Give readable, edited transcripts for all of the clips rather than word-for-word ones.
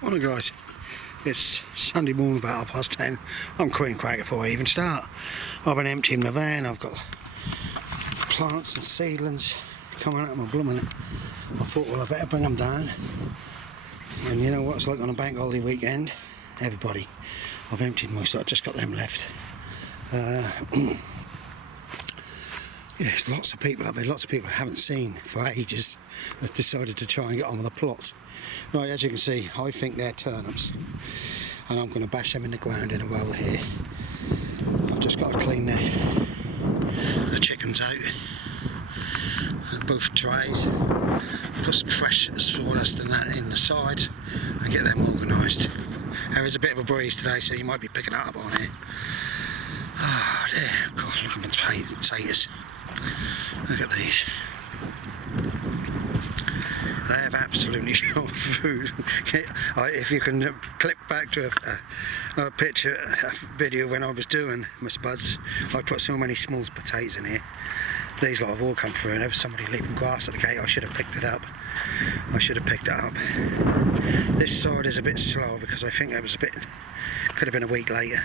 Morning guys, it's Sunday morning about 10:30. I'm cream cracker before I even start. I've been emptying my van, I've got plants and seedlings coming out of my blooming. I thought, well, I better bring them down. And you know what it's like on a bank holiday weekend? Everybody. I've emptied most, so I've just got them left. Yes, lots of people up there, lots of people I haven't seen for ages have decided to try and get on with the plots. Right, as you can see, I think they're turnips, and I'm going to bash them in the ground in a row here. I've just got to clean the chickens out, both trays, put some fresh sawdust and that in the sides, and get them organised. There is a bit of a breeze today, so you might be picking that up on here. Oh dear, God, look at my potatoes. Look at these. They have absolutely no food. If you can click back to a picture, a video when I was doing my spuds, I put so many small potatoes in here. These lot have all come through, and there was somebody leaping grass at the gate. I should have picked it up. This side is a bit slow because I think it was could have been a week later.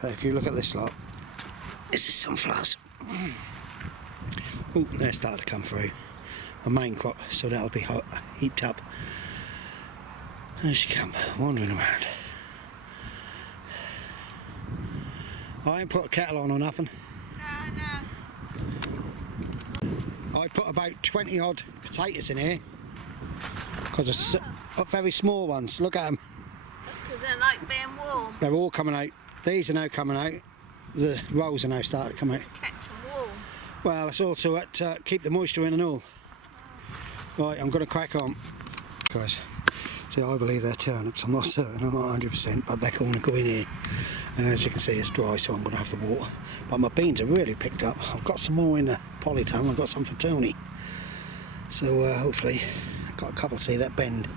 But if you look at this lot, this is sunflowers. Oh, they're starting to come through. A main crop, so that'll be heaped up. There she come, wandering around. I ain't put a kettle on or nothing. No. I put about 20 odd potatoes in here because they're very small ones. Look at them. That's because they're like being warm. They're all coming out. These are now coming out. The rolls are now starting to come out. Kept them warm. Well, it's also to keep the moisture in and all. Right, I'm going to crack on. Guys, see, I believe they're turnips. I'm not certain, I'm not 100%, but they're going to go in here. And as you can see, it's dry, so I'm going to have the water. But my beans are really picked up. I've got some more in the polytunnel. I've got some for Tony. So hopefully, I've got a couple, see, that bend.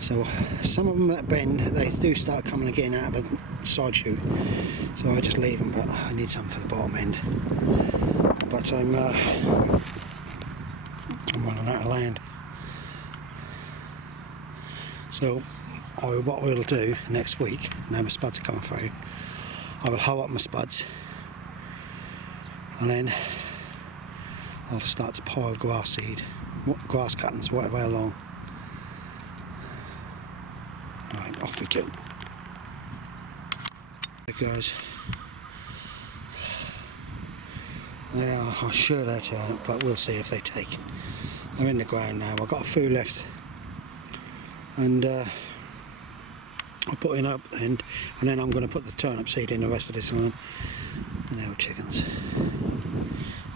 So some of them that bend, they do start coming again out of a side shoot. So I just leave them, but I need some for the bottom end. But I'm running out of land. So what we'll do next week, now my spuds are coming through, I will hoe up my spuds, and then I'll start to pile grass cuttings right way along. Right, off we go. Hey guys, yeah, I'm sure they're turnip, but we'll see if they take. They're in the ground now. I've got a few left, and I'll put in up end, and then I'm going to put the turnip seed in the rest of this line. And now chickens.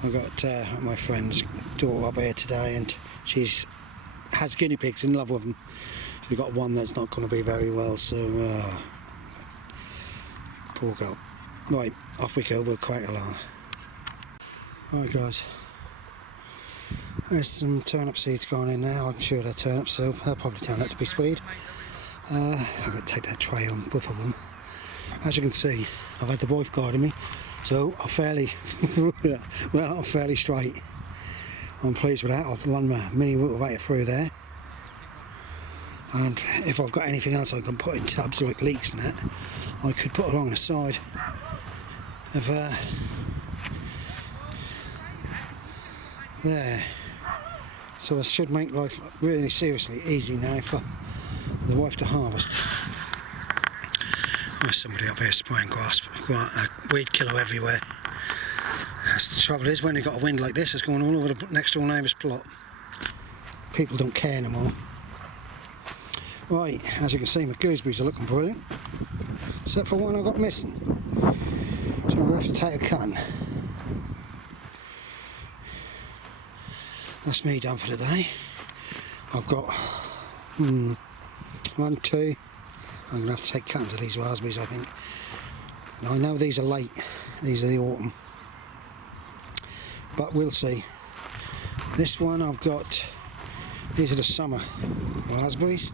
I've got my friend's daughter up here today, and she has guinea pigs, in love with them. We've got one that's not going to be very well, so poor girl. Right, off we go, we'll crack along. Right guys, there's some turnip seeds going in now. I'm sure they're turnips, so they'll probably turn out to be swede. I'm going to take that tray on, both of them. As you can see, I've had the wife guiding me, so I'm fairly, well, I'm fairly straight. I'm pleased with that. I'll run my mini rotavator through there. And if I've got anything else I can put in tubs like leeks and that, I could put along the side of there. So it should make life really seriously easy now for the wife to harvest. There's somebody up here spraying weed killer everywhere. That's the trouble is, when you've got a wind like this, it's going all over the next door neighbour's plot. People don't care anymore. Right, as you can see, my gooseberries are looking brilliant, except for one I got missing. So I'm going to have to take a cut. That's me done for the day. I've got 1, 2. I'm going to have to take cuttings of these raspberries, I think. Now, I know these are late, these are the autumn, but we'll see. This one I've got, these are the summer raspberries,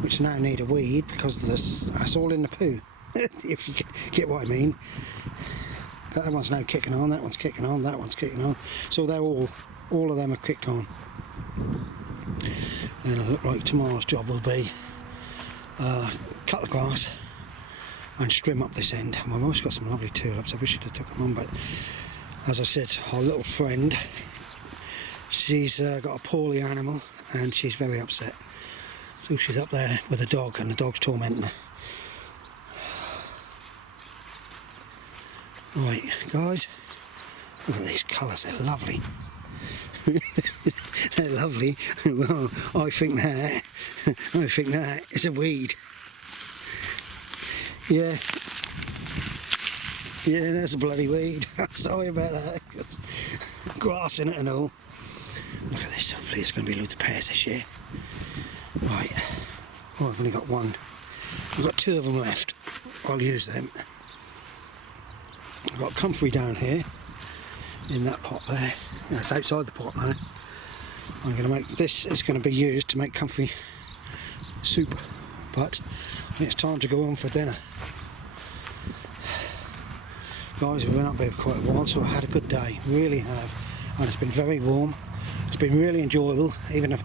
which now need a weed because that's all in the poo, if you get what I mean. That one's now kicking on, that one's kicking on, that one's kicking on. So they're all of them are kicked on. And it looks like tomorrow's job will be cut the grass and trim up this end. My wife's got some lovely tulips. I wish she'd have took them on, but as I said, our little friend, she's got a poorly animal and she's very upset. So she's up there with a dog and the dog's tormenting her. Right, guys, look at these colours, they're lovely. They're lovely. Well, I think that is a weed. Yeah, that's a bloody weed. Sorry about that. Grass in it and all. Look at this, hopefully there's going to be loads of pears this year. Right, oh, I've only got one. I've got two of them left. I'll use them. I've got comfrey down here in that pot there. Yeah, it's outside the pot now. I'm going to make this is going to be used to make comfrey soup, but I think it's time to go on for dinner. Guys, we've been up here for quite a while, so I had a good day, really have, and it's been very warm. It's been really enjoyable, even if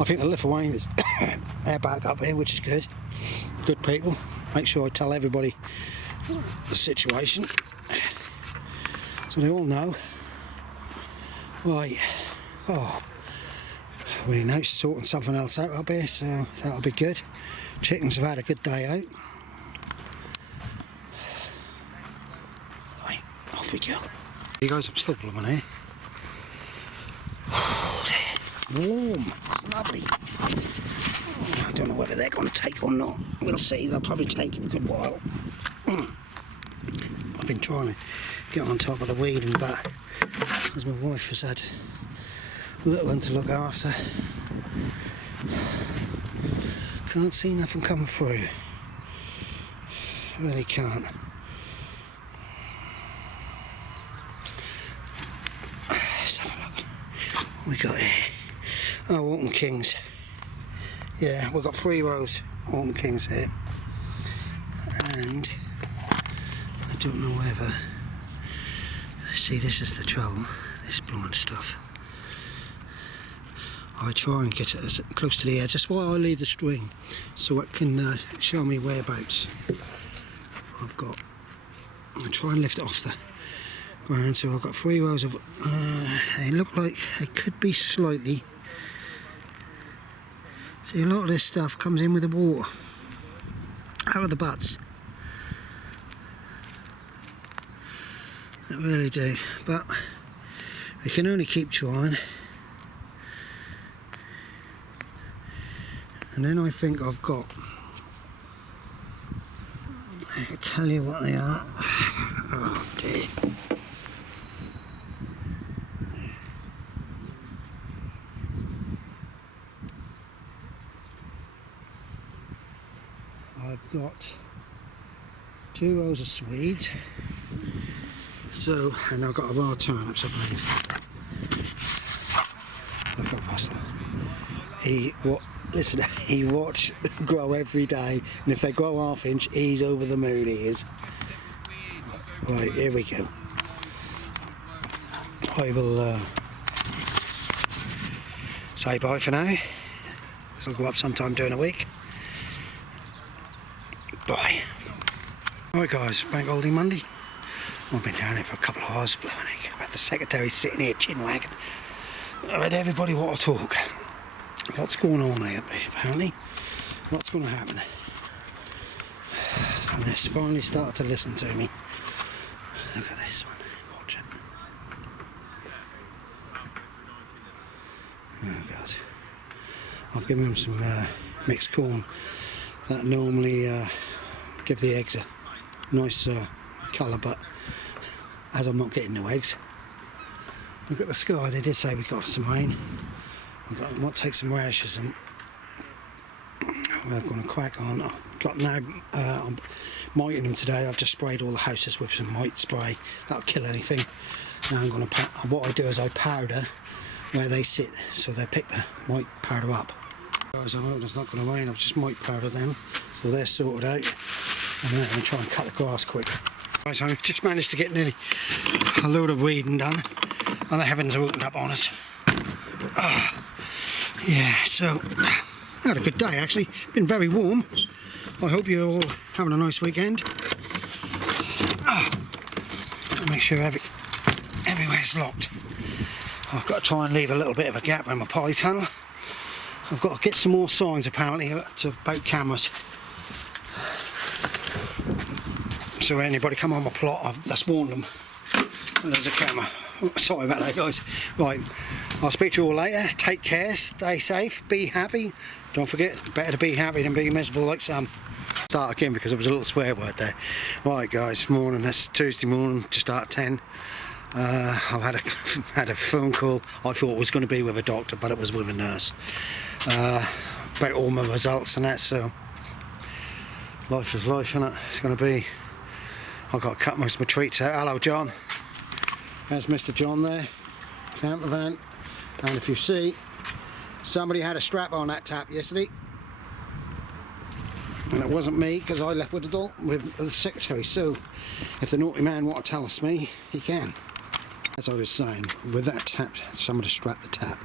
I think the Lithuanians are back up here, which is good. Good people. Make sure I tell everybody the situation so they all know. Right, oh, we're now sorting something else out up here, so that'll be good. Chickens have had a good day out. Right, off we go. You guys, I'm still blooming here. Warm, lovely. Oh, I don't know whether they're going to take or not. We'll see. They'll probably take a good while. I've been trying to get on top of the weeding, but as my wife has had little one to look after, can't see nothing coming through. Really can't. Let's have a look. What we got here? Oh, Autumn Kings. Yeah, we've got 3 rows Autumn Kings here. And I don't know whether... See, this is the trouble, this blooming stuff. I try and get it as close to the edge. That's why I leave the string, so it can show me whereabouts I've got. I try and lift it off the ground, so I've got 3 rows of... they look like they could be slightly... See, a lot of this stuff comes in with the water, out of the butts. They really do, but we can only keep trying. And then I think I've got... I can tell you what they are. Oh dear. I've got 2 rows of Swedes, so, and I've got a row of turnips, I believe. Look at Russell. He watch grow every day, and if they grow ½ inch, he's over the moon, he is. Right, here we go. I will say bye for now. This will go up sometime during the week. Bye. Alright guys, Bank Holiday Monday. I've been down here for a couple of hours. I've had the secretary sitting here chin wagging. I've had everybody want to talk. What's going on here apparently? What's going to happen? And they're finally started to listen to me. Look at this one. Watch it. Oh God. I've given them some mixed corn that normally give the eggs a nice colour, but as I'm not getting no eggs. Look at the sky, they did say we got some rain. I might take some radishes and we're going to crack on. I've got now, I'm miting them today. I've just sprayed all the houses with some mite spray. That'll kill anything. Now I'm going to, what I do is I powder where they sit, so they pick the mite powder up. Guys, I know it's not going to rain, I've just mite powdered them, so they're sorted out. And then I'm going to try and cut the grass quick. Guys, I just managed to get nearly a load of weeding done, and the heavens have opened up on us. Yeah, so I had a good day actually. Been very warm. I hope you're all having a nice weekend. Make sure everywhere's locked. I've got to try and leave a little bit of a gap in my polytunnel. I've got to get some more signs apparently to about cameras. So anybody come on my plot, I've just warned them. There's a camera. Sorry about that, guys. Right, I'll speak to you all later. Take care, stay safe, be happy. Don't forget, better to be happy than be miserable like some. Start again because there was a little swear word there. Right, guys, morning. It's Tuesday morning, just after 10. I've had a phone call. I thought it was going to be with a doctor, but it was with a nurse. About all my results and that. So life is life, isn't it? It's going to be. I've got to cut most of my treats out. Hello, John. There's Mr. John there, camper van, and if you see, somebody had a strap on that tap yesterday, and it wasn't me because I left with the secretary. So, if the naughty man wants to tell us me, he can. As I was saying, with that tap, somebody strapped the tap.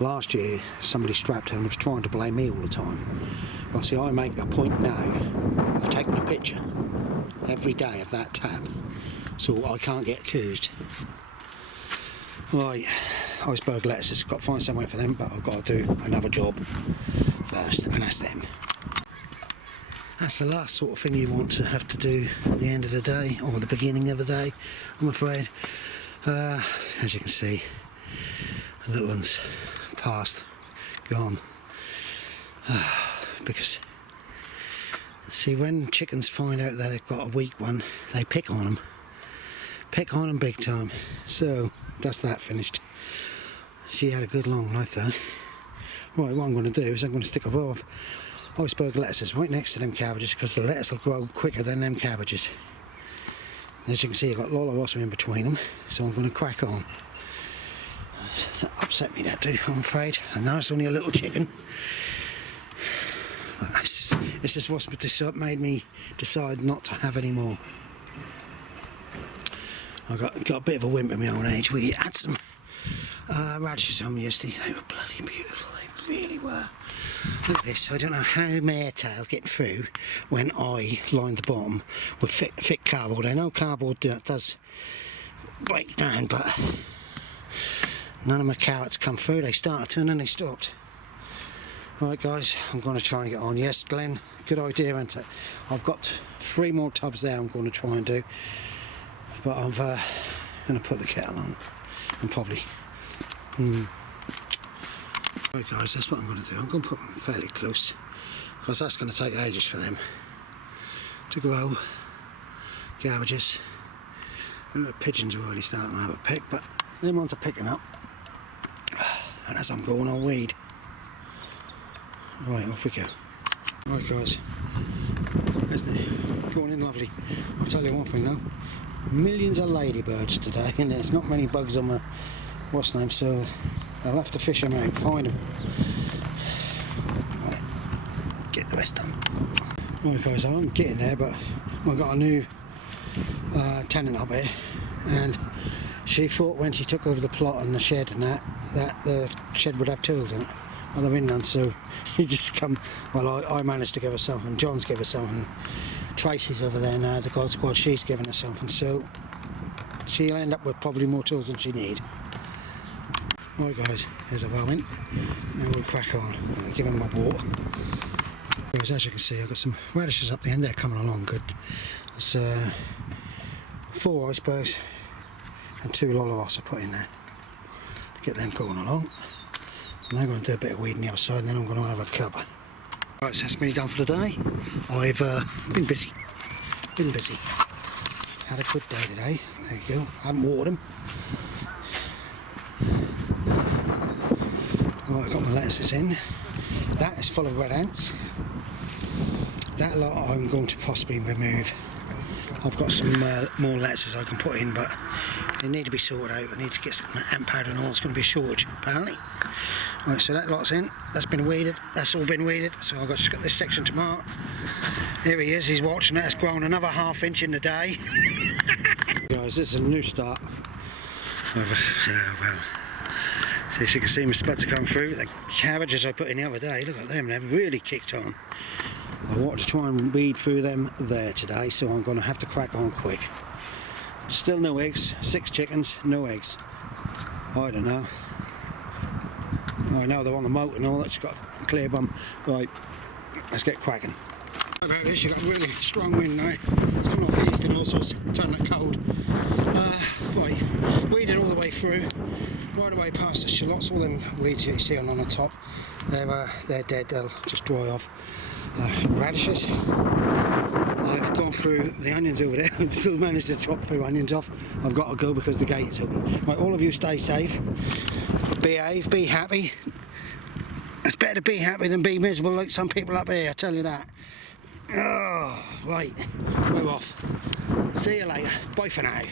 Last year, somebody strapped it and was trying to blame me all the time. Well, see, I make a point now of taking a picture every day of that tap, so I can't get accused. Right, iceberg lettuces, got to find somewhere for them, but I've got to do another job first, and that's them. That's the last sort of thing you want to have to do at the end of the day, or the beginning of the day, I'm afraid. As you can see, the little one's passed, gone. Because, see, when chickens find out that they've got a weak one, they pick on them. Pick on them big time. So that's that finished. She had a good long life though. Right, what I'm going to do is I'm going to stick a row of iceberg lettuces right next to them cabbages, because the lettuce will grow quicker than them cabbages. And as you can see, I've got Lola Rossa in between them, so I'm going to crack on. That upset me, that do, I'm afraid. I know it's only a little chicken. But this is what's made me decide not to have any more. I got a bit of a wimp in my old age. We had some radishes home yesterday. They were bloody beautiful. They really were. Look at this. I don't know how Mayortail get through when I lined the bottom with thick cardboard. I know cardboard does break down, but none of my carrots come through. They started to and then they stopped. Right, guys, I'm going to try and get on. Yes, Glenn, good idea, isn't it? I've got 3 more tubs there I'm going to try and do. But I'm going to put the kettle on and probably. Right, guys, that's what I'm going to do. I'm going to put them fairly close because that's going to take ages for them to grow. Cabbages. And the pigeons are already starting to have a pick, but them ones are picking up. And as I'm going, I'll weed. Right, off we go. Right, guys, isn't it going in lovely? I'll tell you one thing though. Millions of ladybirds today, and there's not many bugs on my what's name, so I'll have to fish them out, find them. Right, get the rest done. Right, guys, I'm getting there, but I've got a new tenant up here, and she thought when she took over the plot and the shed and that the shed would have tools in it. Well, they're in none, so she just come. Well, I managed to give her something. John's give her something. Tracy's over there now, the God Squad, she's giving her something, so she'll end up with probably more tools than she need. Right, guys, here's a varmint. Now we'll crack on. I'll give him my water. Guys, as you can see, I've got some radishes up the end there coming along good. There's 4 icebergs and 2 Lola Rossa put in there to get them going along. And I'm going to do a bit of weed on the other side, and then I'm going to have a cuppa. Right, so that's me done for the day. I've been busy. Had a good day today. There you go. I haven't watered them. Right, I've got my lettuces in. That is full of red ants. That lot I'm going to possibly remove. I've got some more lettuces I can put in, but they need to be sorted out. I need to get some ant powder and all. It's going to be a shortage, apparently. Right, so that lot's in. That's been weeded. That's all been weeded. So I've just got this section to mark. Here he is. He's watching it. It's grown another ½ inch in the day. Guys, this is a new start. Well, So as you can see, my spuds are coming through. The cabbages I put in the other day, look at them, they've really kicked on. I wanted to try and weed through them there today, so I'm going to have to crack on quick. Still no eggs, 6 chickens, no eggs. I don't know. I know they're on the moat and all that, you've got a clear bum. Right, let's get cracking. About this, you've got a really strong wind now. It's coming off east and also it's turning it cold. Right, weeded all the way through, right away past the shallots. All them weeds you see on the top, they're dead, they'll just dry off. Radishes, I've gone through the onions over there and still managed to chop a few onions off. I've got to go because the gate is open. Right, all of you stay safe, behave, be happy. It's better to be happy than be miserable like some people up here, I tell you that. Oh, right, we're off. See you later. Bye for now.